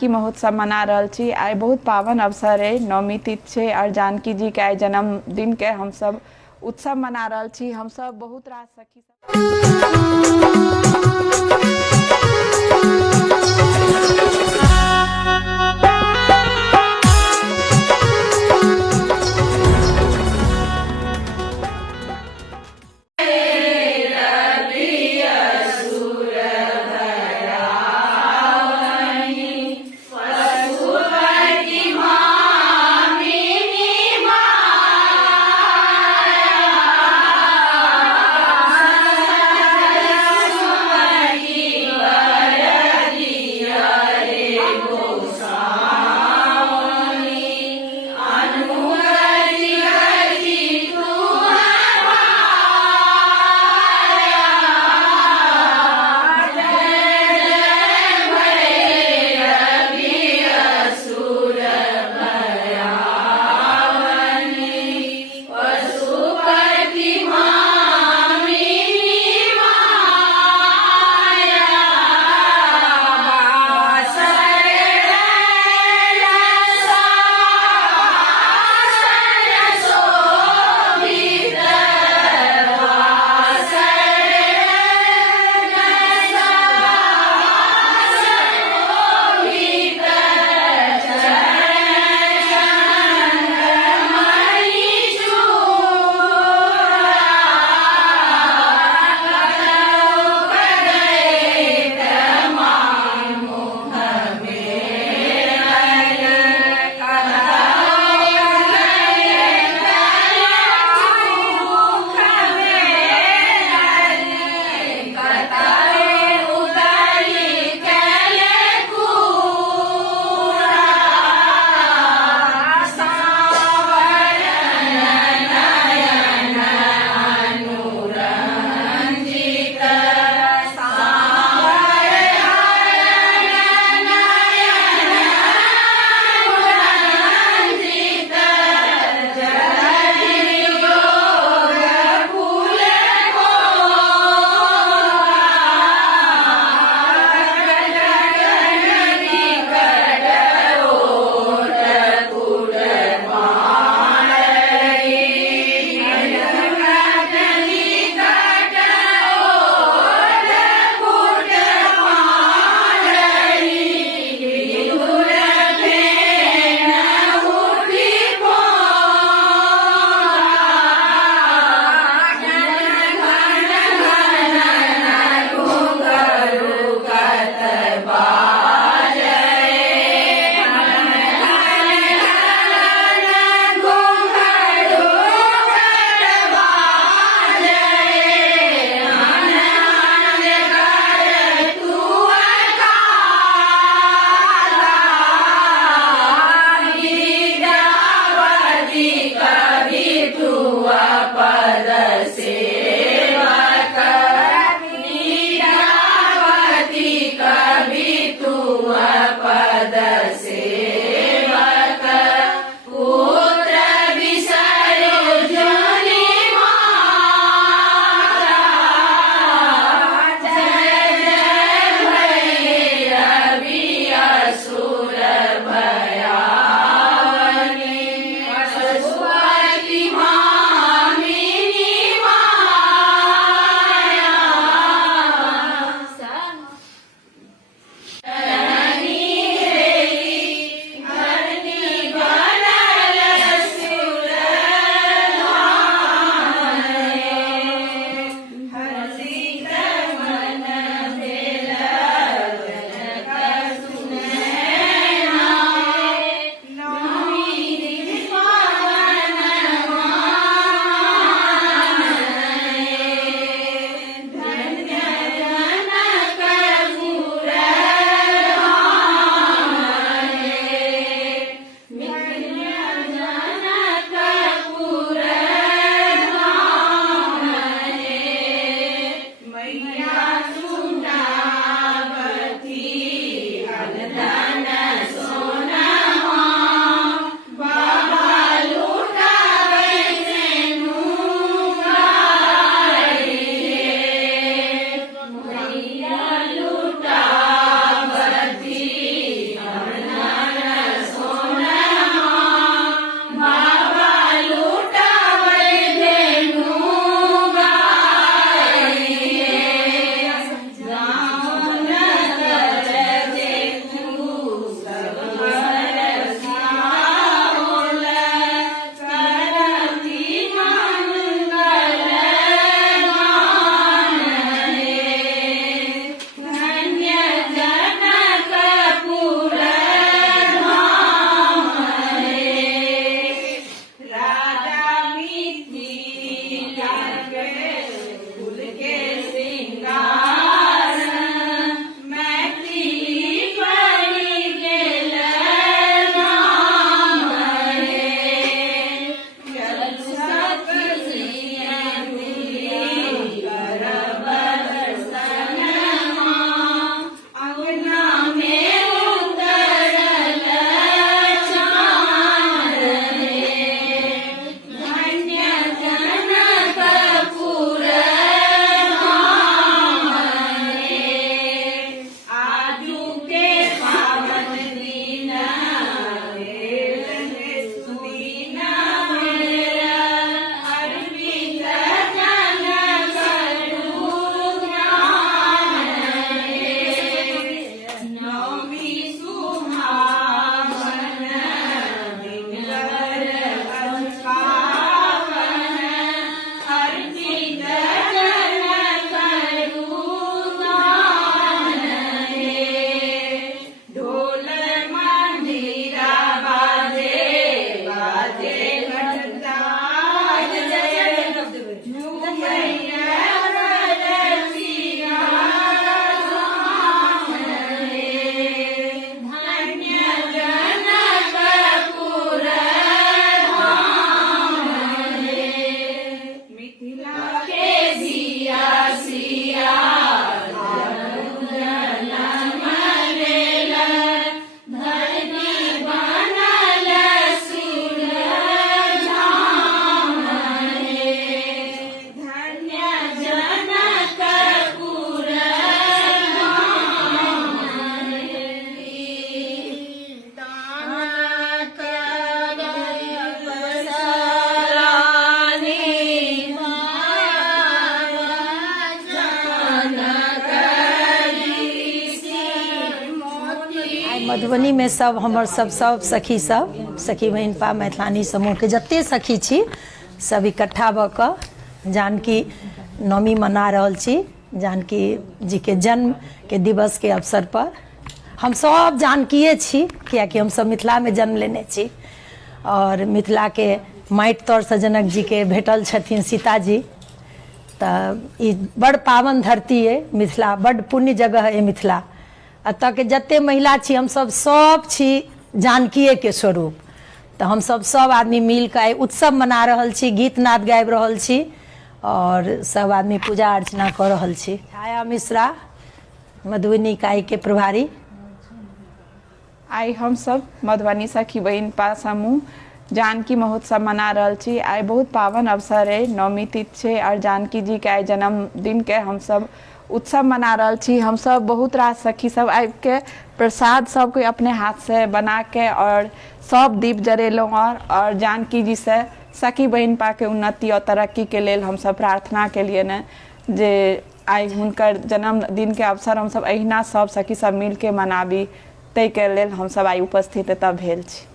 की महोत्सव मना रहल छी। आइ बहुत पावन अवसर है, नवमी तिथि छै और जानकी जी के आइ जन्मदिन के हम सब उत्सव मना रहल छी। हम सब बहुत रास सखी मधुबनी में सब हमर सब सखी सखी बहिन पा मैथिलानी समूह के जते सखी छी सब इकट्ठा भ क जानकी नवमी मना रहल छी। जानकी जी के जन्म के दिवस के अवसर पर हम सब जानकीये छी, कियाकि हम सब मिथिला में जन्म लेने छी और मिथिला के माटि तर से जनक जी के भेटल छथिन सीताजी। ई बड़ पावन धरती है मिथिला, बड़ पुण्य जगह है मिथिला। अतः के जते महिला छी हम सब छी जानकीये के स्वरूप। तो हम सब आदमी मिल के उत्सव मना रहल छी, गीत नाद गाबि रहल छी और सब आदमी पूजा अर्चना कर रहल छी। छाया मिश्रा, मधुबनी इकाई के प्रभारी। आई हम सब मधुबनी सखी बहिन पा समूह जानकी महोत्सव मना रहल छी। आई बहुत पावन अवसर है, नवमी तिथि है और जानकी जी के आई जन्मदिन के हम सब उत्सव मना रहल छी। हम सब बहुत रास सखी सब आबि के प्रसाद सब कोई अपने हाथ से बना के और सब दीप जरेलहुँ और जानकी जी से सखी बहिन पा के उन्नति और तरक्की के लेल हम सब प्रार्थना के लिए ने जे आई हुनकर जन्मदिन के अवसर हम सब अहिना सब सखी सब मिल के मनाबी, तै के लेल हम सब आई उपस्थित एतऽ भेल छी।